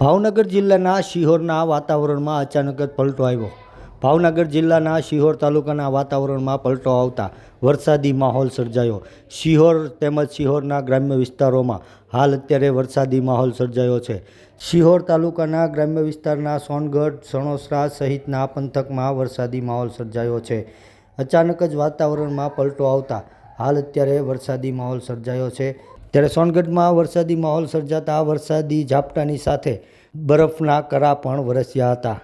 ભાવનગર જિલ્લાના શિહોરના વાતાવરણમાં અચાનક જ પલટો આવ્યો. ભાવનગર જિલ્લાના શિહોર તાલુકાના વાતાવરણમાં પલટો આવતા વરસાદી માહોલ સર્જાયો. શિહોર તેમજ શિહોરના ગ્રામ્ય વિસ્તારોમાં હાલ અત્યારે વરસાદી માહોલ સર્જાયો છે. શિહોર તાલુકાના ગ્રામ્ય વિસ્તારના સોનગઢ, સણોસરા સહિતના પંથકમાં વરસાદી માહોલ સર્જાયો છે. અચાનક જ વાતાવરણમાં પલટો આવતા હાલ અત્યારે વરસાદી માહોલ સર્જાયો છે. ત્યારે સોનગઢમાં વરસાદી માહોલ સર્જાતા વરસાદી ઝાપટાની સાથે બરફના કરા પણ વરસ્યા હતા.